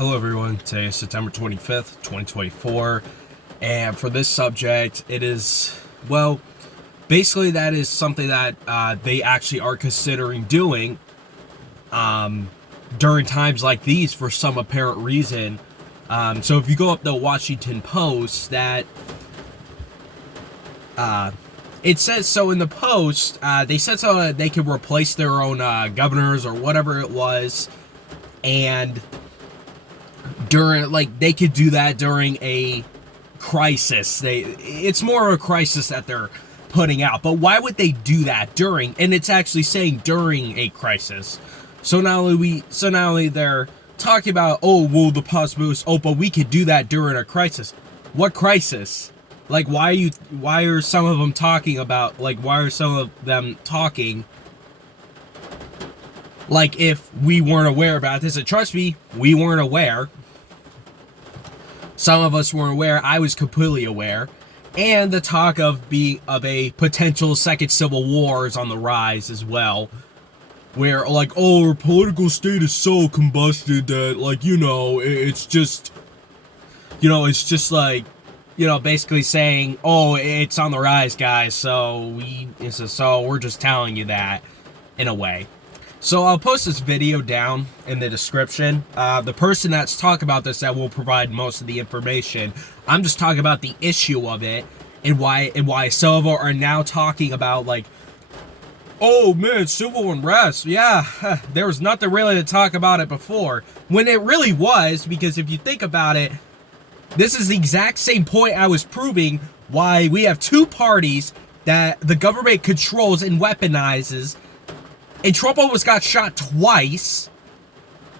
Hello everyone, today is September 25th, 2024, and for this subject, it is, well, basically that is something that they actually are considering doing during times like these for some apparent reason. So if you go up the Washington Post, that it says so in the Post, they said so that they could replace their own governors or whatever it was, and they could do that during a crisis. It's more of a crisis that they're putting out, but why would they do that during? And it's actually saying during a crisis. So not only they're talking about, oh well, the possibilities, oh, but we could do that during a crisis. What crisis? Like, why are some of them talking about, why are some of them talking like if we weren't aware about this? And trust me, we weren't aware. Some of us weren't aware. I was completely aware. And the talk of a potential second civil war is on the rise as well. Where, oh, our political state is so combusted that, it's just, basically saying, oh, it's on the rise, guys, so we're just telling you that, in a way. So I'll post this video down in the description. The person that's talking about this that will provide most of the information. I'm just talking about the issue of it and why some of them are now talking about, oh man, civil unrest. Yeah, there was nothing really to talk about it before. When it really was, because if you think about it, this is the exact same point I was proving why we have two parties that the government controls and weaponizes. And Trump almost got shot twice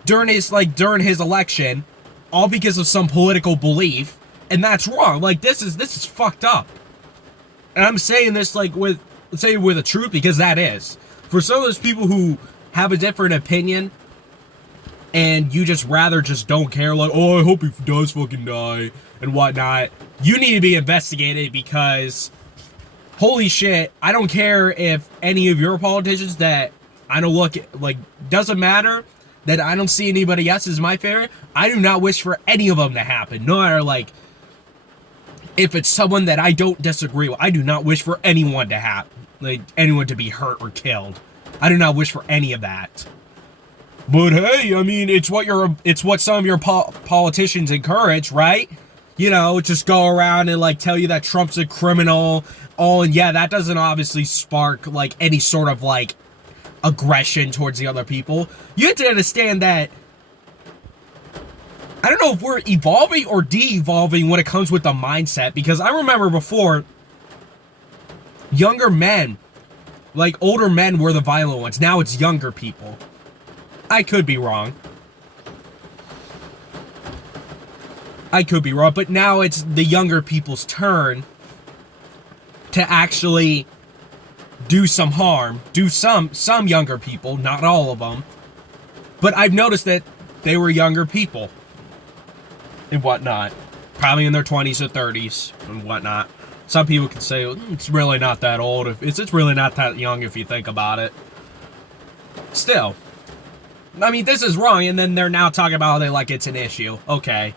during his election, all because of some political belief, and that's wrong. This is fucked up. And I'm saying this with the truth, because that is. For some of those people who have a different opinion and you just don't care, oh, I hope he does fucking die and whatnot, you need to be investigated, because holy shit, I don't care if any of your politicians that I don't doesn't matter that I don't see anybody else as my favorite. I do not wish for any of them to happen. No matter, if it's someone that I don't disagree with, I do not wish for anyone to anyone to be hurt or killed. I do not wish for any of that. But hey, I mean, it's what some of your politicians encourage, right? Just go around and tell you that Trump's a criminal. Oh, and yeah, that doesn't obviously spark any sort of aggression towards the other people. You have to understand that I don't know if we're evolving or de-evolving when it comes with the mindset, because I remember before, younger men, older men were the violent ones. Now it's younger people. I could be wrong. But now it's the younger people's turn to actually do some harm. Do some younger people, not all of them. But I've noticed that they were younger people and whatnot. Probably in their 20s or 30s and whatnot. Some people could say, it's really not that old. It's really not that young if you think about it. Still. I mean, this is wrong, and then they're now talking about it it's an issue. Okay.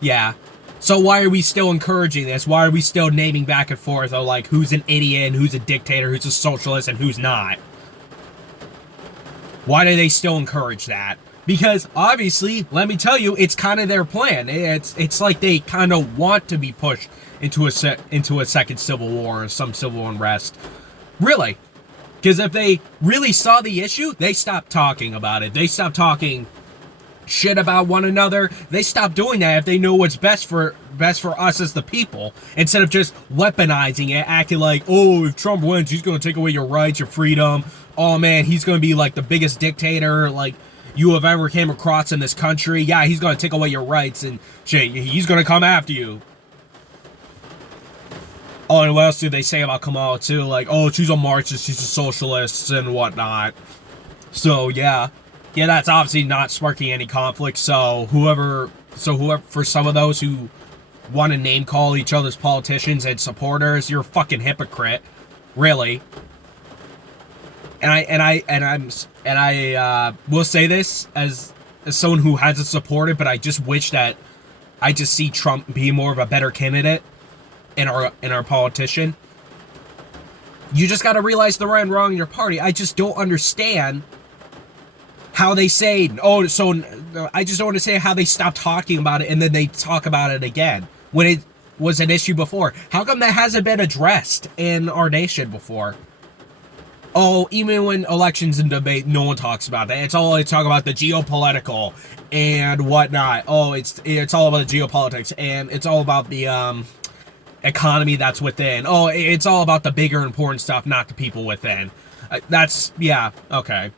Yeah. So why are we still encouraging this? Why are we still naming back and forth of who's an idiot and who's a dictator, who's a socialist and who's not? Why do they still encourage that? Because obviously, let me tell you, it's kind of their plan. It's like they kind of want to be pushed into a second civil war or some civil unrest. Really. Because if they really saw the issue, they stopped talking about it. They stopped talking shit about one another. They stop doing that if they know what's best for us as the people, instead of just weaponizing it, acting like, oh, if Trump wins, he's going to take away your rights, your freedom. Oh man, he's going to be the biggest dictator you have ever came across in this country. Yeah, he's going to take away your rights and shit. He's going to come after you. Oh, and what else do they say about Kamala too? Oh, she's a Marxist, she's a socialist and whatnot. So yeah, that's obviously not sparking any conflict. So whoever, for some of those who want to name call each other's politicians and supporters, you're a fucking hypocrite, really. And I will say this as as someone who hasn't supported, but I just wish that I just see Trump be more of a better candidate in our politician. You just got to realize the right and wrong in your party. I just don't understand how they say, oh, so I just don't understand how they stop talking about it and then they talk about it again when it was an issue before. How come that hasn't been addressed in our nation before? Oh, even when elections and debate, no one talks about that. It's all they talk about the geopolitical and whatnot. Oh, it's all about the geopolitics, and it's all about the economy that's within. Oh, it's all about the bigger important stuff, not the people within. Yeah, okay.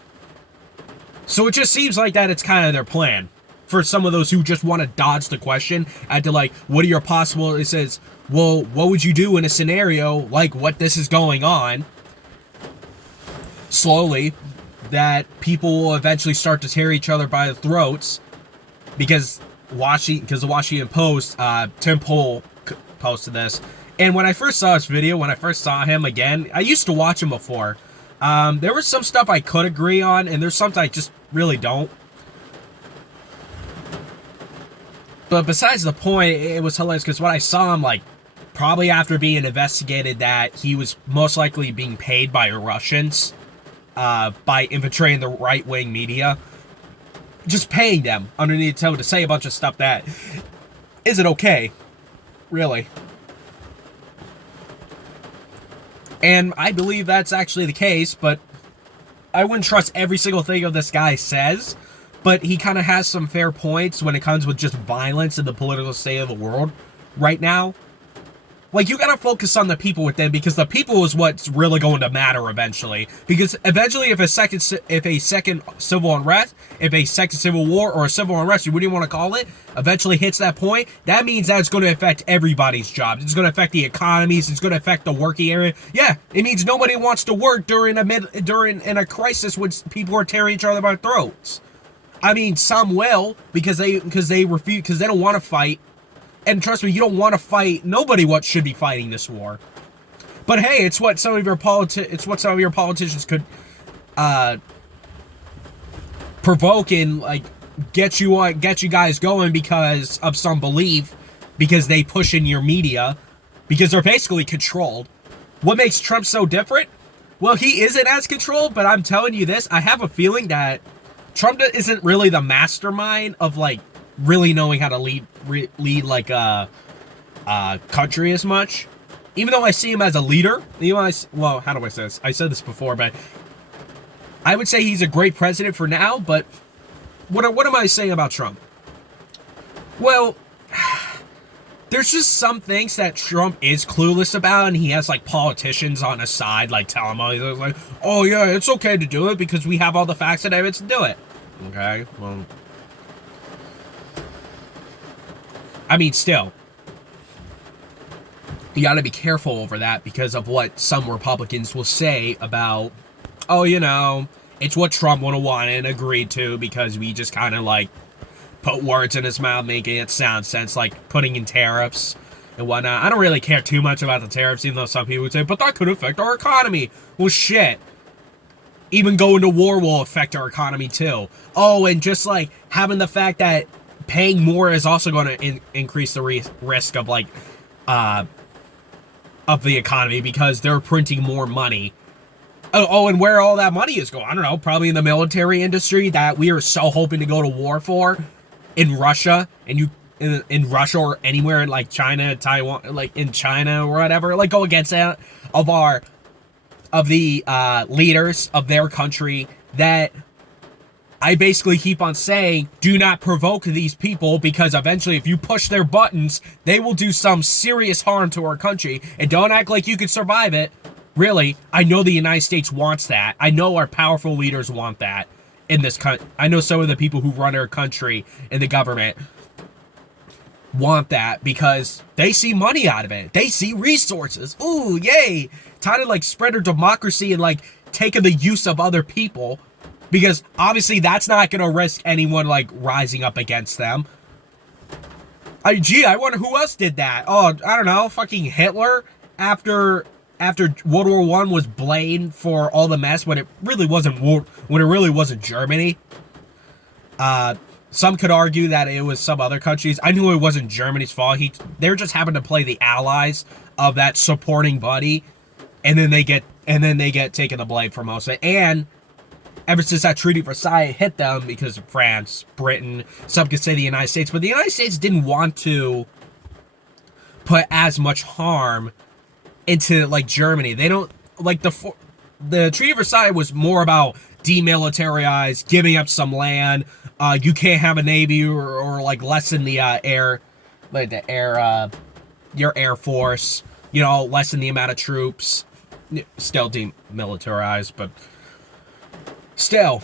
So it just seems like that it's kind of their plan. For some of those who just want to dodge the question, at to like, what are your possible, it says, well, what would you do in a scenario like what this is going on? Slowly, that people will eventually start to tear each other by the throats because the Washington Post, Tim Pool posted this. And when I first saw this video, when I first saw him again, I used to watch him before. There was some stuff I could agree on, and there's something I just really don't. But besides the point, it was hilarious because when I saw him, like, probably after being investigated that he was most likely being paid by Russians, by infiltrating the right-wing media, just paying them underneath to say a bunch of stuff that isn't okay, really. And I believe that's actually the case, but I wouldn't trust every single thing of this guy says, but he kind of has some fair points when it comes with just violence in the political state of the world right now. Like, you gotta focus on the people within, because the people is what's really going to matter eventually. Because eventually, if a second civil unrest, if a second civil war or a civil unrest, you wouldn't want to call it, eventually hits that point, that means that it's going to affect everybody's jobs. It's going to affect the economies. It's going to affect the working area. Yeah, it means nobody wants to work during a crisis when people are tearing each other by the throats. I mean, some will because they refuse, because they don't want to fight. And trust me, you don't want to fight. Nobody should be fighting this war. But hey, it's what some of your politicians could provoke and like get you guys going because of some belief, because they push in your media, because they're basically controlled. What makes Trump so different? Well, he isn't as controlled, but I'm telling you this, I have a feeling that Trump isn't really the mastermind of like really knowing how to lead like a country as much. Even though I see him as a leader, well, how do I say this? I said this before, but I would say he's a great president for now. But what am I saying about Trump? Well, there's just some things that Trump is clueless about, and he has like politicians on his side, like tell him, like, oh yeah, it's okay to do it because we have all the facts and evidence to do it. Okay, well, I mean, still, you got to be careful over that because of what some Republicans will say about, oh, you know, it's what Trump would have wanted and agreed to because we just kind of like put words in his mouth, making it sound sense, like putting in tariffs and whatnot. I don't really care too much about the tariffs, even though some people would say, but that could affect our economy. Well, shit. Even going to war will affect our economy too. Oh, and just like having the fact that paying more is also going to increase the risk of like of the economy because they're printing more money. Oh, and where all that money is going, I don't know, probably in the military industry that we are so hoping to go to war for in Russia, and in Russia or anywhere in like China, Taiwan, like in China or whatever, like go against that of the leaders of their country that I basically keep on saying, do not provoke these people because eventually if you push their buttons, they will do some serious harm to our country. And don't act like you can survive it. Really, I know the United States wants that. I know our powerful leaders want that in this country. I know some of the people who run our country in the government want that because they see money out of it. They see resources. Ooh, yay. Time to like spread their democracy and like taking the use of other people. Because obviously that's not going to risk anyone like rising up against them. I wonder who else did that. Oh, I don't know. Fucking Hitler after World War I was blamed for all the mess when it really wasn't Germany. Some could argue that it was some other countries. I knew it wasn't Germany's fault. They just happened to play the allies of that supporting body, and then they get taken the blame for most of it. And ever since that Treaty of Versailles hit them, because of France, Britain, some could say the United States, but the United States didn't want to put as much harm into like Germany. They don't like the Treaty of Versailles was more about demilitarize, giving up some land. You can't have a navy or like lessen the your air force. You know, lessen the amount of troops. Still demilitarized, but still,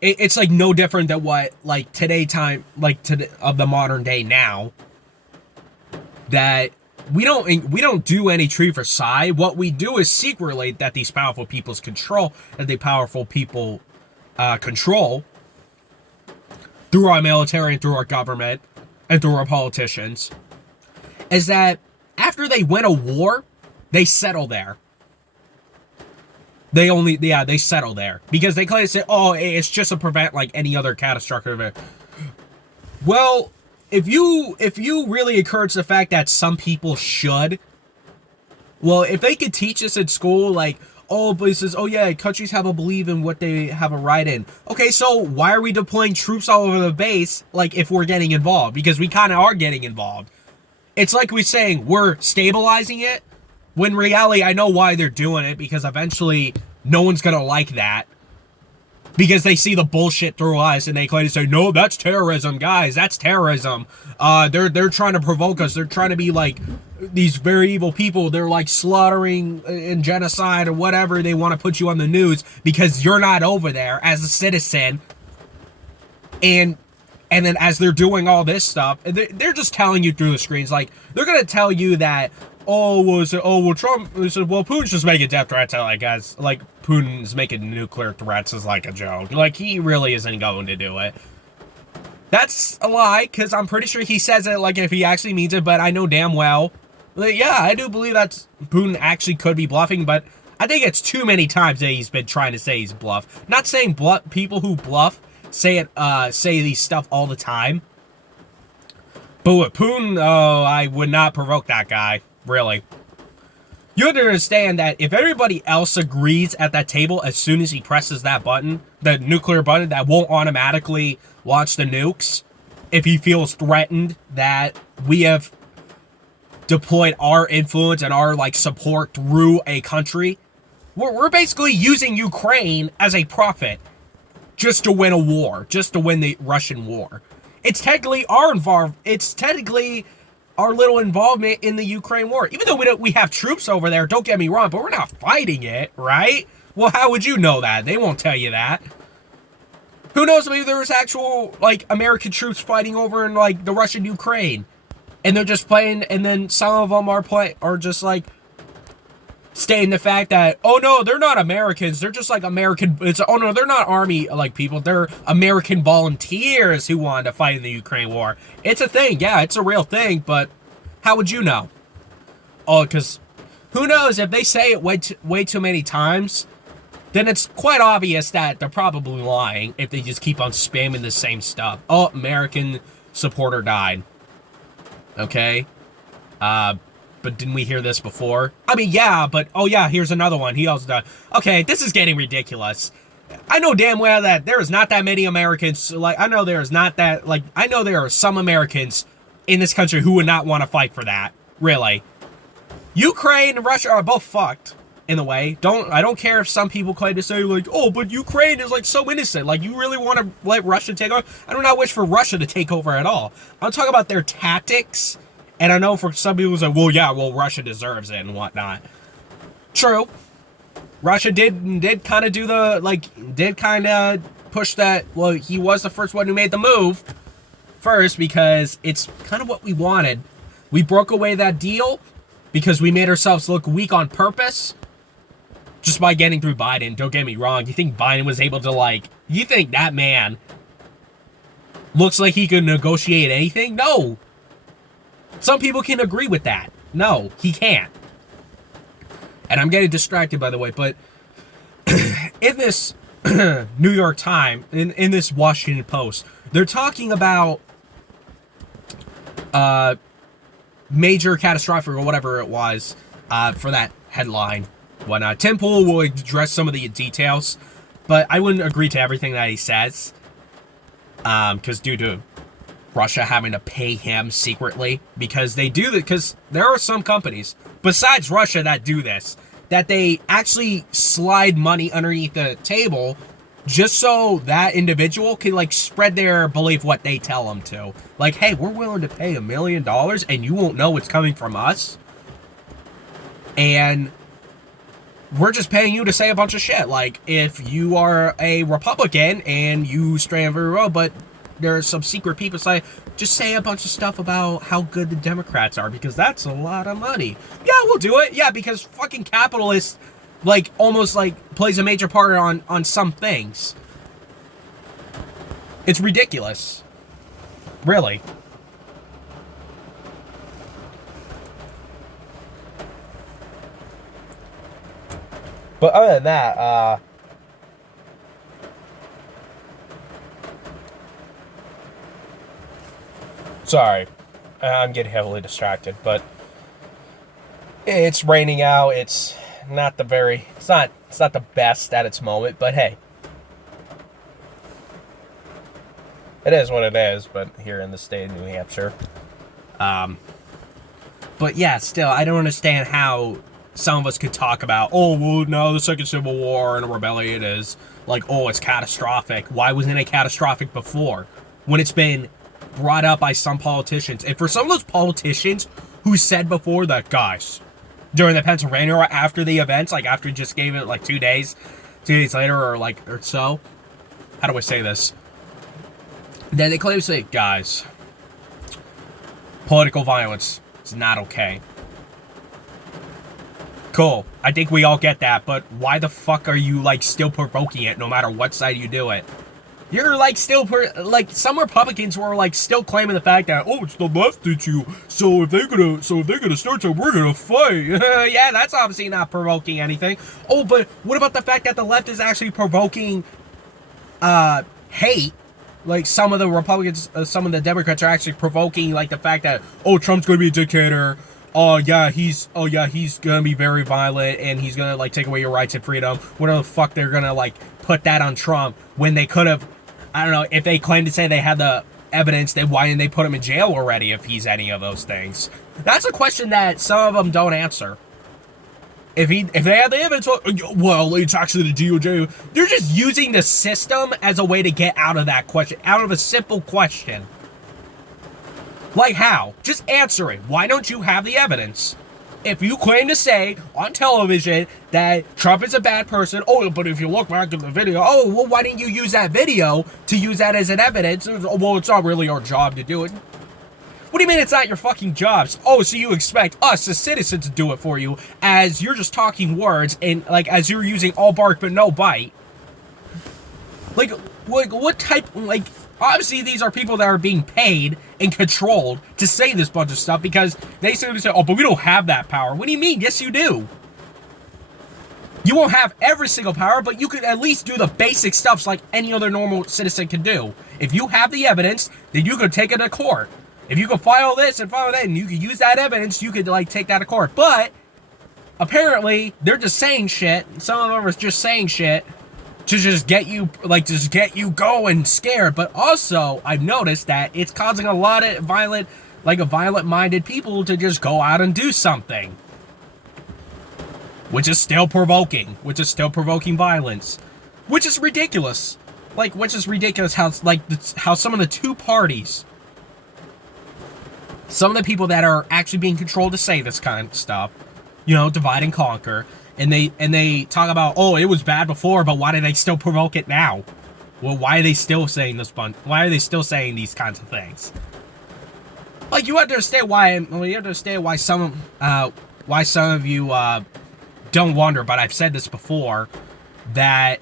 it's like no different than what like today time like today of the modern day now. That we don't do any Treaty of Versailles. What we do is secretly that these powerful peoples control, that the powerful people control through our military and through our government and through our politicians, is that after they win a war, they settle there. They settle there because they claim to say, oh, it's just to prevent like any other catastrophic event. Well, if you really encourage the fact that some people should, well, if they could teach us in school, like, oh, places, oh yeah, countries have a belief in what they have a right in. Okay, so why are we deploying troops all over the base, like, if we're getting involved? Because we kind of are getting involved. It's like we're saying we're stabilizing it, when in reality, I know why they're doing it, because eventually no one's gonna like that. Because they see the bullshit through us, and they claim to say, no, that's terrorism, guys, that's terrorism. They're trying to provoke us. They're trying to be like these very evil people. They're like slaughtering and genocide or whatever they want to put you on the news because you're not over there as a citizen. And then as they're doing all this stuff, they're just telling you through the screens, like, they're going to tell you that, Trump, Putin's just making death threats. Like, guys, like, Putin's making nuclear threats is like a joke. Like, he really isn't going to do it. That's a lie, because I'm pretty sure he says it, like, if he actually means it, but I know damn well, like, yeah, I do believe that Putin actually could be bluffing, but I think it's too many times that he's been trying to say he's bluff. Not saying people who bluff say these stuff all the time. But with Putin, oh, I would not provoke that guy. Really. You have to understand that if everybody else agrees at that table as soon as he presses that button, the nuclear button that won't automatically launch the nukes, if he feels threatened that we have deployed our influence and our like support through a country, we're basically using Ukraine as a prophet just to win a war, just to win the Russian war. It's technically our little involvement in the Ukraine war. Even though we have troops over there, don't get me wrong, but we're not fighting it, right? Well, how would you know that? They won't tell you that. Who knows, maybe there was actual, like, American troops fighting over in, like, the Russian Ukraine. And they're just playing, and then some of them are just, like, stating the fact that, oh no, they're not Americans, they're just like American, oh no, they're not army like people, they're American volunteers who wanted to fight in the Ukraine war. It's a thing, yeah, it's a real thing, but how would you know? Oh, because who knows, if they say it way too many times, then it's quite obvious that they're probably lying if they just keep on spamming the same stuff. Oh, American supporter died. Okay? But didn't we hear this before? I mean, yeah, but, oh yeah, here's another one. He also died. Okay, this is getting ridiculous. I know damn well that there is not that many Americans, like, I know there is not that, like, I know there are some Americans in this country who would not want to fight for that. Really. Ukraine and Russia are both fucked, in a way. I don't care if some people claim to say, like, oh, but Ukraine is, like, so innocent. Like, you really want to let Russia take over? I do not wish for Russia to take over at all. I'm talking about their tactics. And I know for some people, it's like, well, yeah, well, Russia deserves it and whatnot. True. Russia did kind of do the, like, did kind of push that, well, he was the first one who made the move first because it's kind of what we wanted. We broke away that deal because we made ourselves look weak on purpose just by getting through Biden. Don't get me wrong. You think Biden was able to, like, you think that man looks like he could negotiate anything? No. Some people can agree with that. No, he can't. And I'm getting distracted, by the way, but in this New York Times, in this Washington Post, They're talking about major catastrophic or whatever it was for that headline. When Tim Pool will address some of the details, but I wouldn't agree to everything that he says. Because due to Russia having to pay him secretly, because they do that, because there are some companies besides Russia that do this, that they actually slide money underneath the table just so that individual can, like, spread their belief what they tell them to. Like, hey, we're willing to pay $1 million and you won't know it's coming from us. And we're just paying you to say a bunch of shit. Like, if you are a Republican and you stand very well, but there are some secret people say, just say a bunch of stuff about how good the Democrats are, because that's a lot of money. Yeah, we'll do it. Yeah, because fucking capitalists, like, almost, like, plays a major part on some things. It's ridiculous. Really. But other than that, sorry, I'm getting heavily distracted, but it's raining out. It's not the best at its moment, but hey, it is what it is. But here in the state of New Hampshire, but yeah, still, I don't understand how some of us could talk about, oh, well, no, the Second Civil War and a rebellion is like, oh, it's catastrophic. Why wasn't it catastrophic before? When it's been brought up by some politicians. And for some of those politicians who said before that, guys, during the Pennsylvania or after the events, like after just gave it like 2 days later or so, how do I say this? Then they claim to say, guys, political violence is not okay. Cool. I think we all get that, but why the fuck are you, like, still provoking it no matter what side you do it? You're, like, still, some Republicans were, like, still claiming the fact that, oh, it's the left issue, so if they're gonna start something, we're gonna fight. Yeah, that's obviously not provoking anything. Oh, but what about the fact that the left is actually provoking, hate? Like, some of the Republicans, some of the Democrats are actually provoking, like, the fact that, oh, Trump's gonna be a dictator. Oh yeah, he's gonna be very violent and he's gonna, like, take away your rights and freedom. Whatever the fuck they're gonna, like, put that on Trump when they could have, I don't know, if they claim to say they had the evidence, then why didn't they put him in jail already if he's any of those things? That's a question that some of them don't answer. If they have the evidence, well, it's actually the DOJ. They're just using the system as a way to get out of that question, out of a simple question. Like how? Just answer it. Why don't you have the evidence? If you claim to say on television that Trump is a bad person, oh, but if you look back at the video, oh, well, why didn't you use that video to use that as an evidence? Well, it's not really our job to do it. What do you mean it's not your fucking jobs? Oh, so you expect us as citizens to do it for you as you're just talking words and, like, as you're using all bark but no bite? Like what type, like, obviously these are people that are being paid and controlled to say this bunch of stuff because they say, oh, but we don't have that power. What do you mean? Yes, you do. You won't have every single power, but you could at least do the basic stuff like any other normal citizen can do. If you have the evidence, then you could take it to court. If you could file this and file that, and you could use that evidence, you could, like, take that to court. But apparently, they're just saying shit. Some of them are just saying shit to just get you, like, just get you going scared. But also, I've noticed that it's causing a lot of violent-minded people to just go out and do something. Which is still provoking. Which is still provoking violence. Which is ridiculous. Like, which is ridiculous how, like, how some of the two parties, some of the people that are actually being controlled to say this kind of stuff, you know, divide and conquer, and they talk about, oh, it was bad before, but why do they still provoke it now? Well, why are they still saying this bunch? Why are they still saying these kinds of things? Like, you understand why? Well, you understand why some of you don't wonder, but I've said this before, that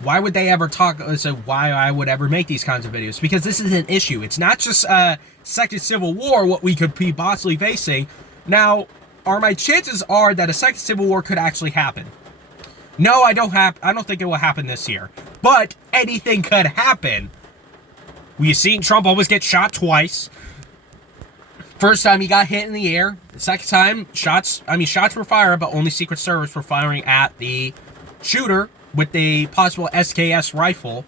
why would they ever talk, so why I would ever make these kinds of videos? Because this is an issue. It's not just Second Civil War, what we could be possibly facing. Now, my chances are that a Second Civil War could actually happen. No, I don't think it will happen this year. But anything could happen. We've seen Trump always get shot twice. First time he got hit in the air. The second time, shots were fired, but only Secret Service were firing at the shooter with the possible SKS rifle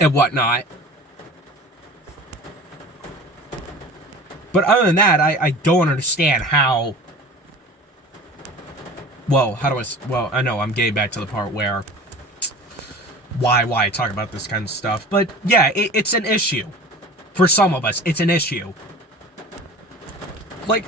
and whatnot. But other than that, I don't understand how... Well, how do I... Well, I know I'm getting back to the part where... Why I talk about this kind of stuff. But, yeah, it's an issue. For some of us, it's an issue. Like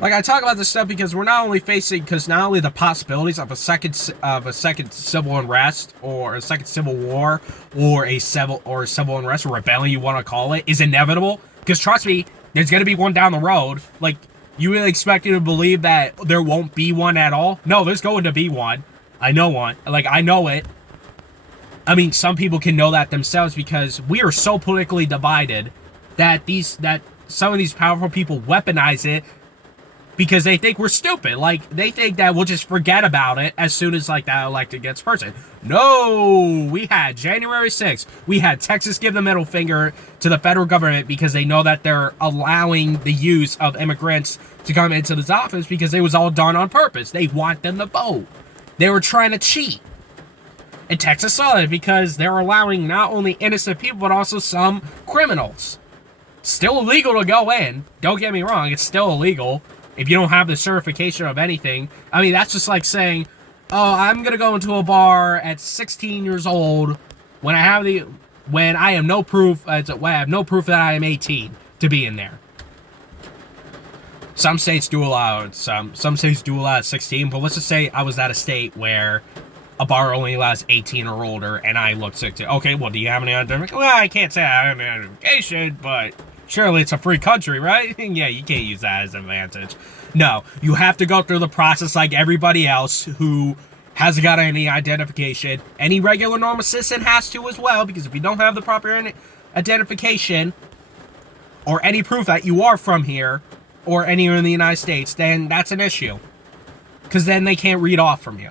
I talk about this stuff because we're not only facing... Because not only the possibilities of a second civil unrest, or a second civil war, or a civil unrest, or rebellion, you want to call it, is inevitable. Because trust me, there's going to be one down the road. Like, you really expect me to believe that there won't be one at all? No, there's going to be one. I know one. Like, I know it. I mean, some people can know that themselves because we are so politically divided that some of these powerful people weaponize it because they think we're stupid. Like, they think that we'll just forget about it as soon as, like, that elected gets person. No! We had January 6th. We had Texas give the middle finger to the federal government because they know that they're allowing the use of immigrants to come into this office because it was all done on purpose. They want them to vote. They were trying to cheat. And Texas saw it because they're allowing not only innocent people, but also some criminals. Still illegal to go in. Don't get me wrong, it's still illegal if you don't have the certification of anything. I mean, that's just like saying, oh, I'm gonna go into a bar at 16 years old when I have no proof that I am 18 to be in there. Some states do allow it. Some states do allow 16, but let's just say I was at a state where a bar only allows 18 or older, and I looked 16. Okay, well, do you have any identification? Well, I can't say I have any identification, but surely it's a free country, right? Yeah, you can't use that as an advantage. No, you have to go through the process like everybody else who hasn't got any identification. Any regular normal citizen has to as well, because if you don't have the proper identification or any proof that you are from here or anywhere in the United States, then that's an issue. Because then they can't read off from you.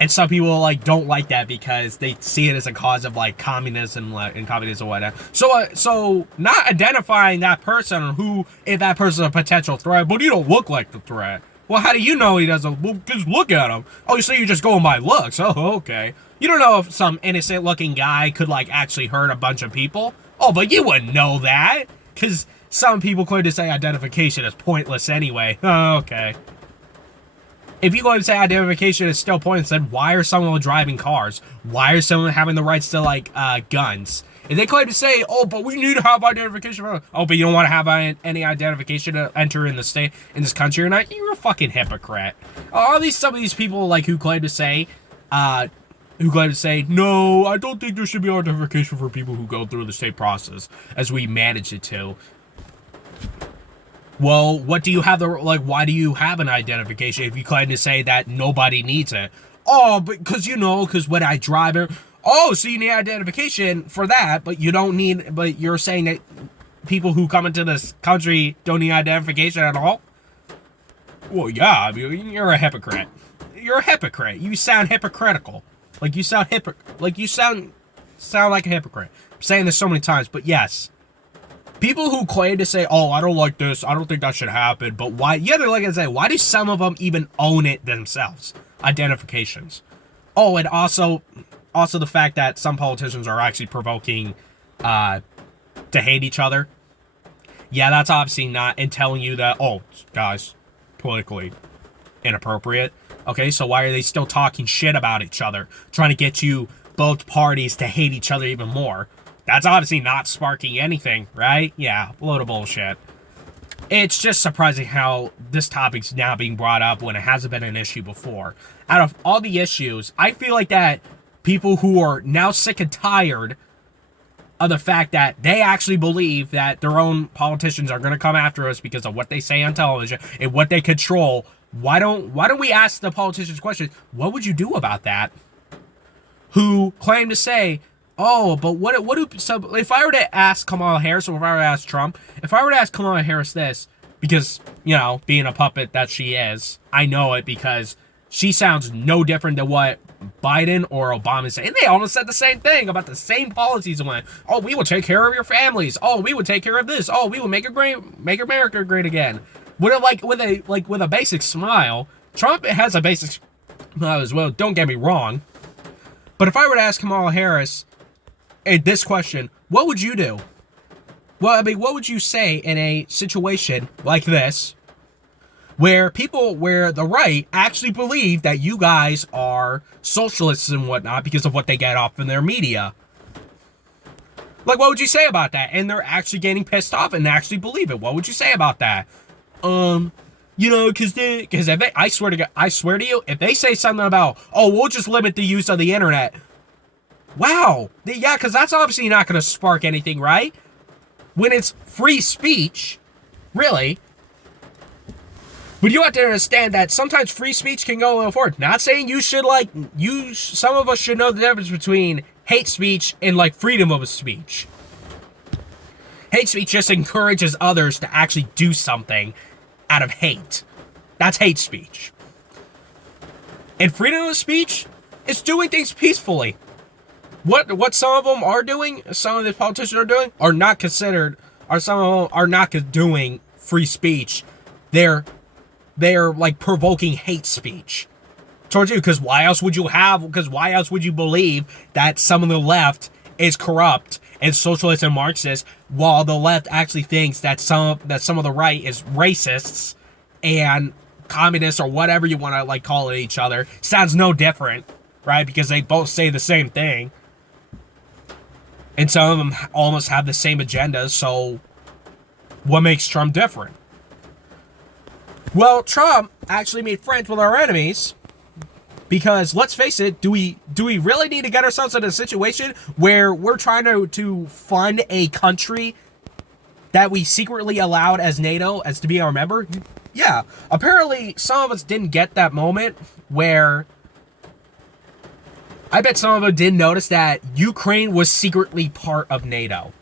And some people, like, don't like that because they see it as a cause of, like, communism and communism and whatnot. So not identifying that person, who, if that person's a potential threat, but you don't look like the threat. Well, how do you know he doesn't? Well, just look at him. Oh, so you're just going by looks. Oh, okay. You don't know if some innocent-looking guy could, like, actually hurt a bunch of people. Oh, but you wouldn't know that. Because some people claim to say identification is pointless anyway. Oh, okay. If you go and say identification is still pointless, then why are someone driving cars? Why are someone having the rights to, like, guns? If they claim to say, oh, but we need to have identification. Oh, but you don't want to have any identification to enter in the state, in this country or not? You're a fucking hypocrite. Some of these people, like, who claim to say, no, I don't think there should be identification for people who go through the state process as we manage it to. Well, what do you have why do you have an identification if you claim to say that nobody needs it? Oh, because when I drive it, oh, so you need identification for that, but you're saying that people who come into this country don't need identification at all? Well, yeah, I mean, you're a hypocrite. You're a hypocrite. You sound hypocritical. Like you sound like a hypocrite. I'm saying this so many times, but yes. People who claim to say, oh, I don't like this, I don't think that should happen, but why? Yeah, they're like I say, why do some of them even own it themselves? Identifications. Oh, and also the fact that some politicians are actually provoking to hate each other. Yeah, that's obviously not, and telling you that, oh, guys, politically inappropriate. Okay, so why are they still talking shit about each other? Trying to get you, both parties, to hate each other even more. That's obviously not sparking anything, right? Yeah, a load of bullshit. It's just surprising how this topic's now being brought up when it hasn't been an issue before. Out of all the issues, I feel like that people who are now sick and tired of the fact that they actually believe that their own politicians are going to come after us because of what they say on television and what they control, why don't we ask the politicians questions? What would you do about that? Who claim to say, oh, but if I were to ask Kamala Harris, or if I were to ask Trump, if I were to ask Kamala Harris this, because, you know, being a puppet that she is, I know it because she sounds no different than what Biden or Obama say, and they almost said the same thing about the same policies and went, oh, we will take care of your families. Oh, we will take care of this. Oh, we will make America great again. With a basic smile. Trump has a basic smile as well. Don't get me wrong. But if I were to ask Kamala Harris this question, what would you do? Well, I mean, what would you say in a situation like this, where the right actually believe that you guys are socialists and whatnot because of what they get off in their media? Like, what would you say about that? And they're actually getting pissed off and actually believe it. What would you say about that? Because if they, I swear to you, if they say something about, oh, we'll just limit the use of the internet. Wow. Yeah, because that's obviously not going to spark anything, right? When it's free speech, really. But you have to understand that sometimes free speech can go a little forward. Not saying you should, some of us should know the difference between hate speech and, freedom of speech. Hate speech just encourages others to actually do something out of hate. That's hate speech. And freedom of speech is doing things peacefully. What some of them are doing, some of the politicians are doing, are not considered, or some of them are not doing free speech. They're provoking hate speech towards you. Because why else would you believe that some of the left is corrupt and socialist and Marxist, while the left actually thinks that some of the right is racists and communists or whatever you want to call it each other? Sounds no different, right? Because they both say the same thing. And some of them almost have the same agenda, so what makes Trump different? Well, Trump actually made friends with our enemies because, let's face it, do we really need to get ourselves in a situation where we're trying to fund a country that we secretly allowed as NATO as to be our member? Yeah, apparently some of us didn't get that moment where I bet some of them didn't notice that Ukraine was secretly part of NATO.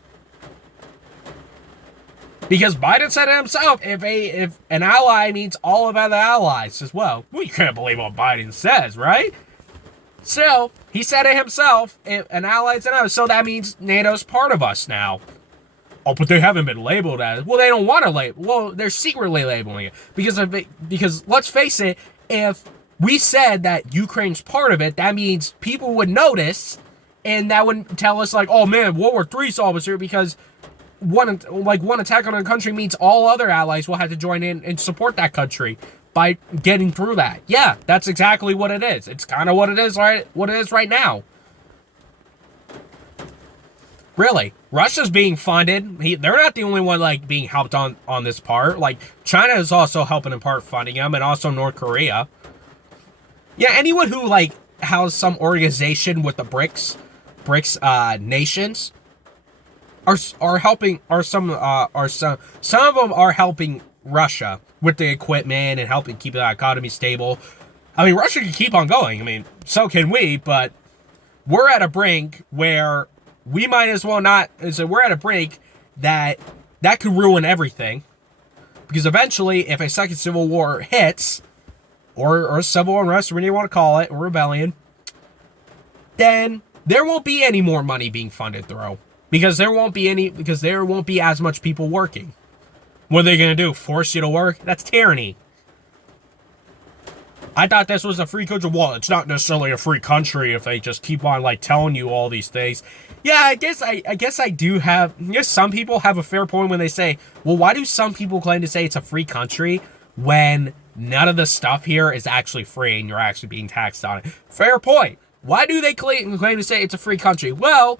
Because Biden said it himself, if an ally means all of other allies as well. Well, you can't believe what Biden says, right? So, he said it himself, if an ally is an ally, so that means NATO's part of us now. Oh, but they haven't been labeled as, well, they don't want to label, well, they're secretly labeling it. Because let's face it, if we said that Ukraine's part of it, that means people would notice, and that would tell us, oh man, World War III's almost here, because one attack on a country means all other allies will have to join in and support that country by getting through that. Yeah, that's exactly what it is. It's kind of what it is right now. Really, Russia's being funded. They're not the only one being helped on this part. China is also helping in part funding them, and also North Korea. Yeah, anyone who has some organization with the BRICS nations are helping, some of them are helping Russia with the equipment and helping keep the economy stable. I mean, Russia can keep on going. I mean, so can we, but we're at a brink where we might as well not. So we're at a brink that could ruin everything, because eventually, if a second civil war hits, or civil unrest, whatever you want to call it, or rebellion, then there won't be any more money being funded through. Because there won't be as much people working. What are they going to do? Force you to work? That's tyranny. I thought this was a free country. Well, it's not necessarily a free country if they just keep on telling you all these things. Yeah, I guess I do have. Yes, some people have a fair point when they say, well, why do some people claim to say it's a free country when none of the stuff here is actually free and you're actually being taxed on it? Fair point. Why do they claim to say it's a free country? Well,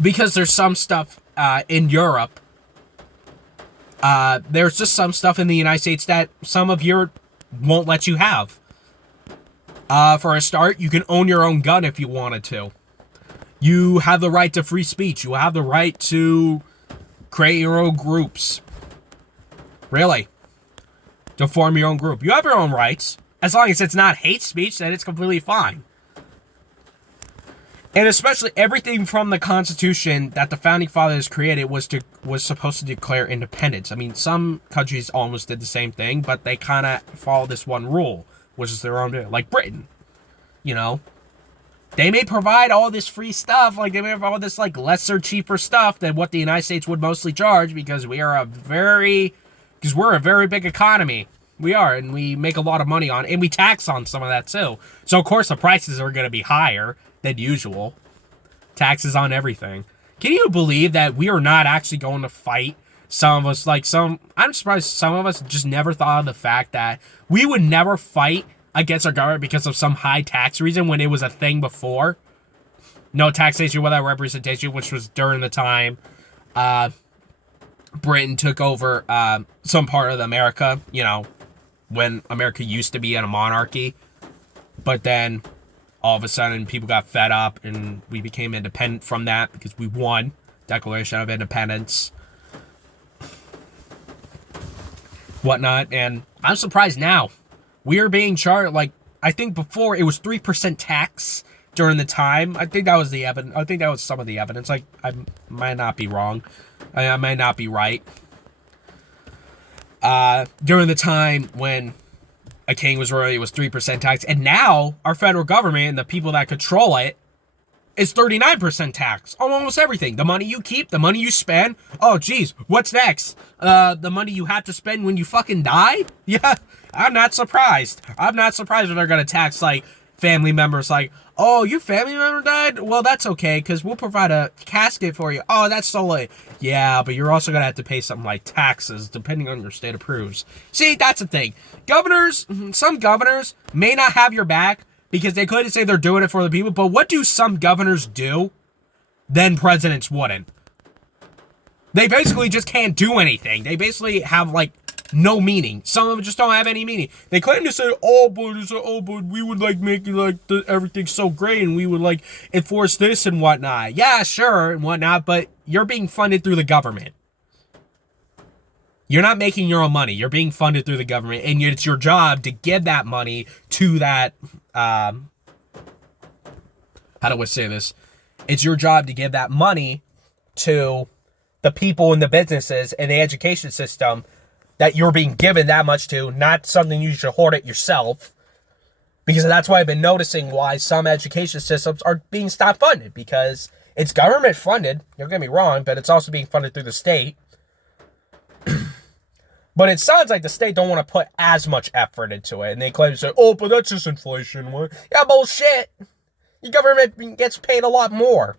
because there's some stuff in Europe. There's just some stuff in the United States that some of Europe won't let you have. For a start, you can own your own gun if you wanted to. You have the right to free speech. You have the right to create your own groups. Really. To form your own group. You have your own rights. As long as it's not hate speech, then it's completely fine. And especially everything from the Constitution that the Founding Fathers created was supposed to declare independence. I mean, some countries almost did the same thing, but they kind of follow this one rule, which is their own, like Britain. you know. They may provide all this free stuff, like they may have all this like lesser, cheaper stuff than what the United States would mostly charge because we're a very big economy. We are, and we make a lot of money on it, and we tax on some of that too. So of course the prices are going to be higher than usual. Taxes on everything. Can you believe that we are not actually going to fight? Some of us, I'm surprised some of us just never thought of the fact that we would never fight against our government because of some high tax reason when it was a thing before. No taxation without representation, which was during the time Britain took over some part of America, you know, when America used to be in a monarchy. But then all of a sudden people got fed up and we became independent from that because we won Declaration of Independence, whatnot. And I'm surprised now we are being charged, like, I think before it was 3% tax during the time. I think that was the evidence. I think that was some of the evidence. Like, I might not be wrong. I might not be right. During the time when a king was royal, it was 3% tax. And now our federal government and the people that control it is 39% tax on almost everything. The money you keep, the money you spend. Oh, geez, what's next? The money you have to spend when you fucking die? Yeah, I'm not surprised. I'm not surprised when they're going to tax, like, family members. Like, oh, your family member died? Well, that's okay, because we'll provide a casket for you. Oh, that's so late. Yeah, but you're also going to have to pay something like taxes, depending on your state approves. See, that's the thing. Governors, some governors may not have your back, because they couldn't say they're doing it for the people, but what do some governors do? Then presidents wouldn't. They basically just can't do anything. They basically have, like, no meaning. Some of them just don't have any meaning. They claim to say, oh, but we would, like, make, like, everything so great, and we would, like, enforce this and whatnot. Yeah, sure, and whatnot, but you're being funded through the government. You're not making your own money. You're being funded through the government, and it's your job to give that money to that, how do I say this? It's your job to give that money to the people in the businesses and the education system that you're being given that much to, not something you should hoard it yourself. Because that's why I've been noticing why some education systems are being stopped funded, because it's government funded, don't get me wrong, but it's also being funded through the state. But it sounds like the state don't want to put as much effort into it. And they claim to say, oh, but that's just inflation. What? Yeah, bullshit. Your government gets paid a lot more.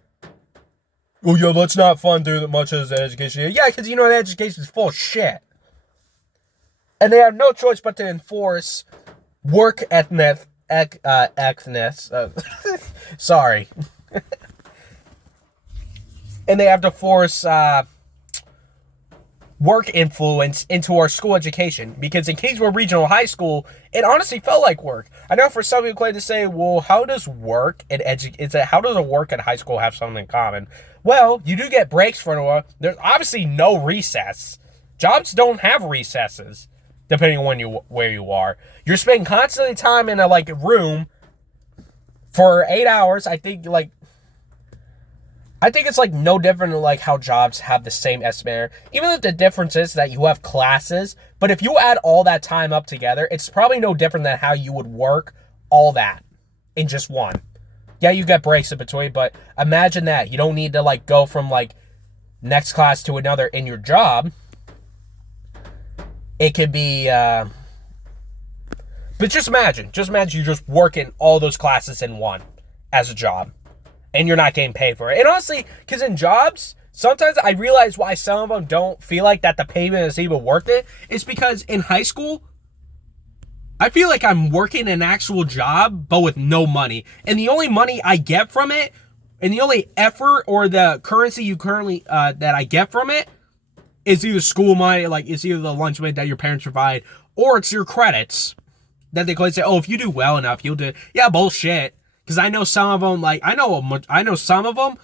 Oh, yeah, let's not fund that much as education. Yeah, because you know the education is full of shit. And they have no choice but to enforce work ethnicness. Sorry. And they have to force work influence into our school education, because in Kingsville Regional High School, it honestly felt like work. I know for some people claim to say, well, how does work and how does a work at high school have something in common? Well, you do get breaks for a while. There's obviously no recess. Jobs don't have recesses, depending on where you are. You're spending constantly time in a room for 8 hours. I think it's no different than how jobs have the same estimator. Even if the difference is that you have classes, but if you add all that time up together, it's probably no different than how you would work all that in just one. Yeah, you get breaks in between, but imagine that. You don't need to go from next class to another in your job. It could be, but just imagine you're just working all those classes in one as a job. And you're not getting paid for it. And honestly, because in jobs, sometimes I realize why some of them don't feel like that the payment is even worth it. It's because in high school, I feel like I'm working an actual job, but with no money. And the only money I get from it, and the only effort or the currency you currently, that I get from it, is either school money, it's either the lunch money that your parents provide, or it's your credits. That they could say, oh, if you do well enough, you'll do, yeah, bullshit. Because I know some of them, I know some of them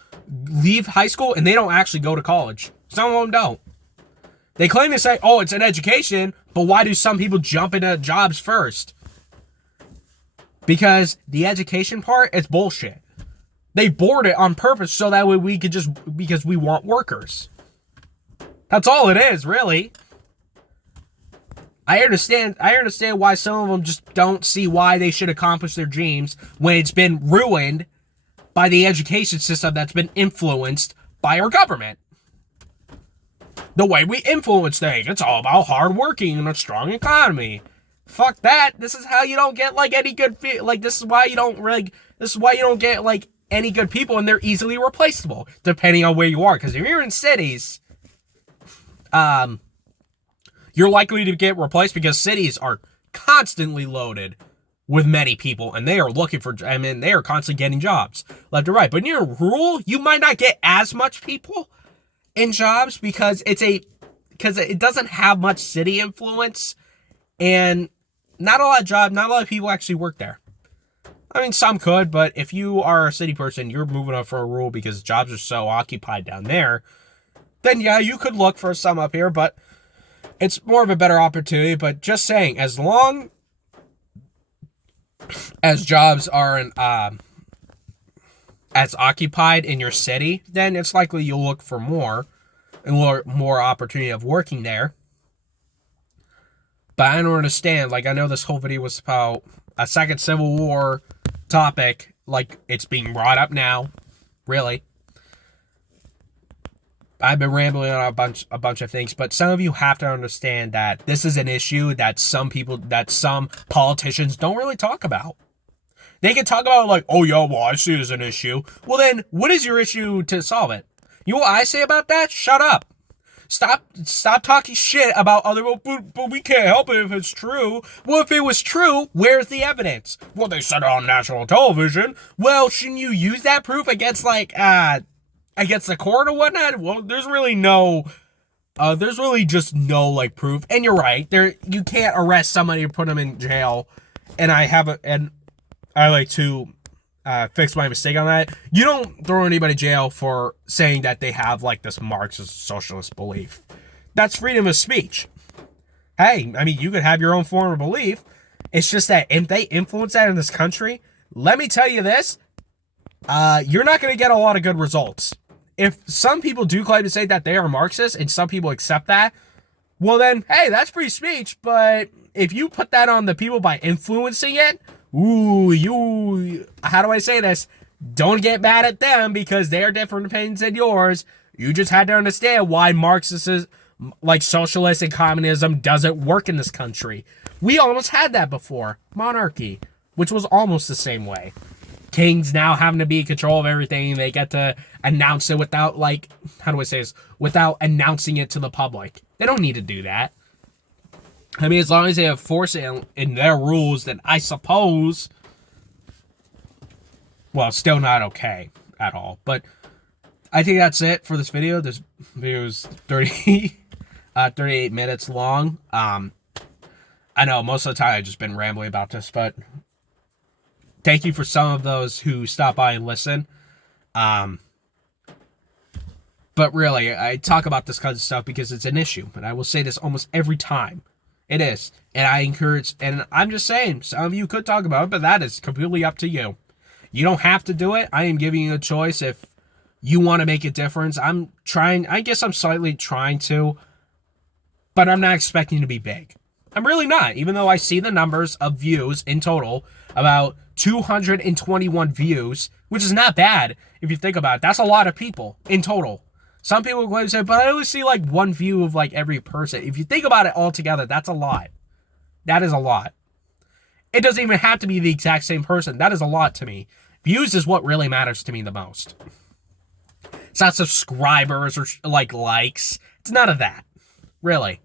leave high school and they don't actually go to college. Some of them don't. They claim to say, oh, it's an education, but why do some people jump into jobs first? Because the education part is bullshit. They board it on purpose so that way we could because we want workers. That's all it is, really. I understand why some of them just don't see why they should accomplish their dreams when it's been ruined by the education system that's been influenced by our government. The way we influence things, it's all about hard working and a strong economy. Fuck that. This is how you don't get like any good this is why you don't get like any good people, and they're easily replaceable depending on where you are. Because if you're in cities, you're likely to get replaced because cities are constantly loaded with many people, and they are looking for, they are constantly getting jobs left or right. But near rural, you might not get as much people in jobs because it doesn't have much city influence, and not a lot of people actually work there. I mean, some could, but if you are a city person, you're moving up for a rural because jobs are so occupied down there, then yeah, you could look for some up here, but it's more of a better opportunity. But just saying, as long as jobs aren't as occupied in your city, then it's likely you'll look for more opportunity of working there. But I don't understand. Like, I know this whole video was about a second Civil War topic. Like, it's being brought up now. Really. I've been rambling on a bunch of things, but some of you have to understand that this is an issue that some politicians don't really talk about. They can talk about like, oh yeah, well, I see it as an issue. Well then, what is your issue to solve it? You know what I say about that? Shut up. Stop talking shit about other people, but we can't help it if it's true. Well, if it was true, where's the evidence? Well, they said it on national television. Well, shouldn't you use that proof against the court or whatnot? Well, there's really just no like proof. And you're right. You can't arrest somebody and put them in jail. And I like to fix my mistake on that. You don't throw anybody in jail for saying that they have like this Marxist socialist belief. That's freedom of speech. Hey, I mean, you could have your own form of belief. It's just that if they influence that in this country, let me tell you this, you're not going to get a lot of good results. If some people do claim to say that they are Marxist and some people accept that, well then, hey, that's free speech. But if you put that on the people by influencing it, how do I say this? Don't get mad at them because they are different opinions than yours. You just had to understand why Marxism, like socialist and communism, doesn't work in this country. We almost had that before. Monarchy, which was almost the same way. Kings now having to be in control of everything. They get to announce it without, like, how do I say this? Without announcing it to the public. They don't need to do that. I mean, as long as they enforce it in their rules, then I suppose, well, it's still not okay at all. But I think that's it for this video. This video is 38 minutes long. I know most of the time I've just been rambling about this, but thank you for some of those who stop by and listen. But really, I talk about this kind of stuff because it's an issue. And I will say this almost every time. It is. And I encourage, and I'm just saying, some of you could talk about it, but that is completely up to you. You don't have to do it. I am giving you a choice if you want to make a difference. I guess I'm slightly trying to, but I'm not expecting to be big. I'm really not, even though I see the numbers of views in total, about 221 views, which is not bad if you think about it. That's a lot of people in total. Some people will say, but I only see like one view of like every person. If you think about it all together, that's a lot. That is a lot. It doesn't even have to be the exact same person. That is a lot to me. Views is what really matters to me the most. It's not subscribers or like likes. It's none of that. Really.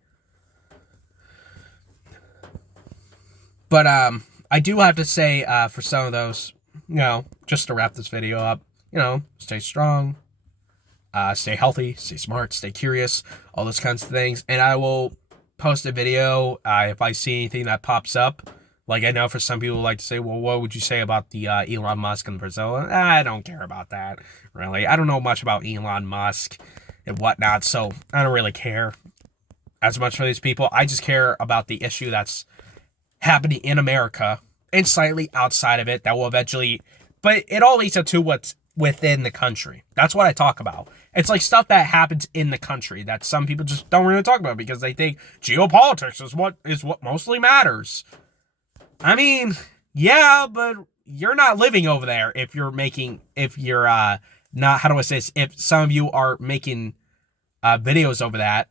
But I do have to say for some of those, just to wrap this video up, stay strong. Stay healthy, stay smart, stay curious, all those kinds of things. And I will post a video if I see anything that pops up. Like, I know for some people like to say, well, what would you say about the Elon Musk in Brazil? I don't care about that, really. I don't know much about Elon Musk and whatnot, so I don't really care as much for these people. I just care about the issue that's happening in America and slightly outside of it that will eventually... But it all leads up to what's within the country. That's what I talk about. It's like stuff that happens in the country that some people just don't really talk about because they think geopolitics is what mostly matters. I mean, yeah, but you're not living over there if you're not, how do I say this? If some of you are making videos over that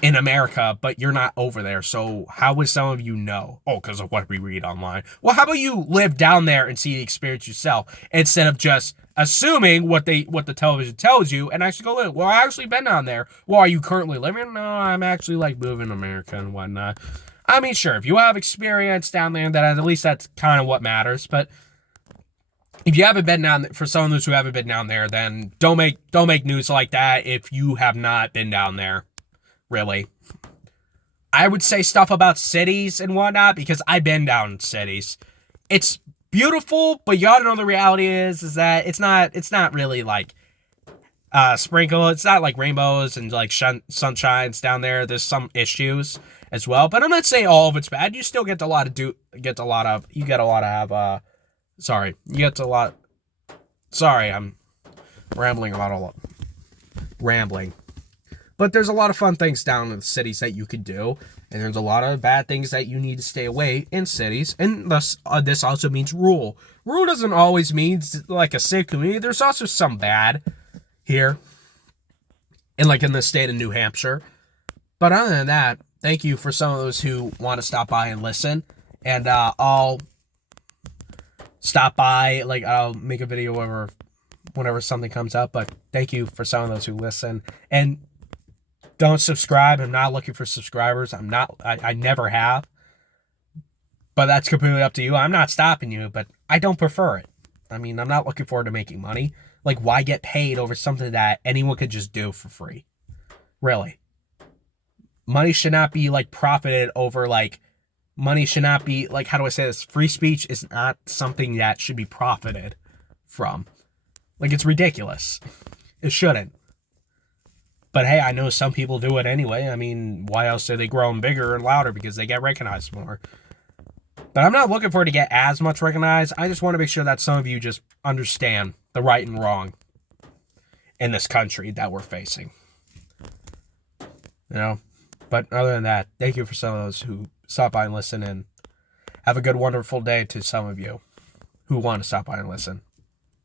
in America, but you're not over there. So how would some of you know? Oh, because of what we read online. Well, how about you live down there and see the experience yourself instead of just assuming what the television tells you and actually go live? Well, I actually been down there. Well, are you currently living? No, I'm actually like moving to America and whatnot. I mean, sure, if you have experience down there, then at least that's kind of what matters. But if you haven't been down there, for some of those who haven't been down there, then don't make news like that if you have not been down there. Really. I would say stuff about cities and whatnot because I've been down in cities. It's beautiful, but you gotta know the reality is that it's not really like sprinkle. It's not like rainbows and like sunshines down there. There's some issues as well, but I'm not saying all of it's bad. You still get a lot of sorry, I'm rambling. But there's a lot of fun things down in the cities that you could do, and there's a lot of bad things that you need to stay away in cities, and thus, this also means rural. Rural doesn't always mean like a safe community. There's also some bad here, in the state of New Hampshire. But other than that, thank you for some of those who want to stop by and listen, and I'll stop by, I'll make a video whenever something comes up, but thank you for some of those who listen, and don't subscribe. I'm not looking for subscribers. I never have. But that's completely up to you. I'm not stopping you, but I don't prefer it. I mean, I'm not looking forward to making money. Like, why get paid over something that anyone could just do for free? Really. Money should not be, profited over, money should not be, how do I say this? Free speech is not something that should be profited from. It's ridiculous. It shouldn't. But hey, I know some people do it anyway. I mean, why else are they growing bigger and louder? Because they get recognized more. But I'm not looking for it to get as much recognized. I just want to make sure that some of you just understand the right and wrong in this country that we're facing. But other than that, thank you for some of those who stop by and listen, and have a good, wonderful day to some of you who want to stop by and listen.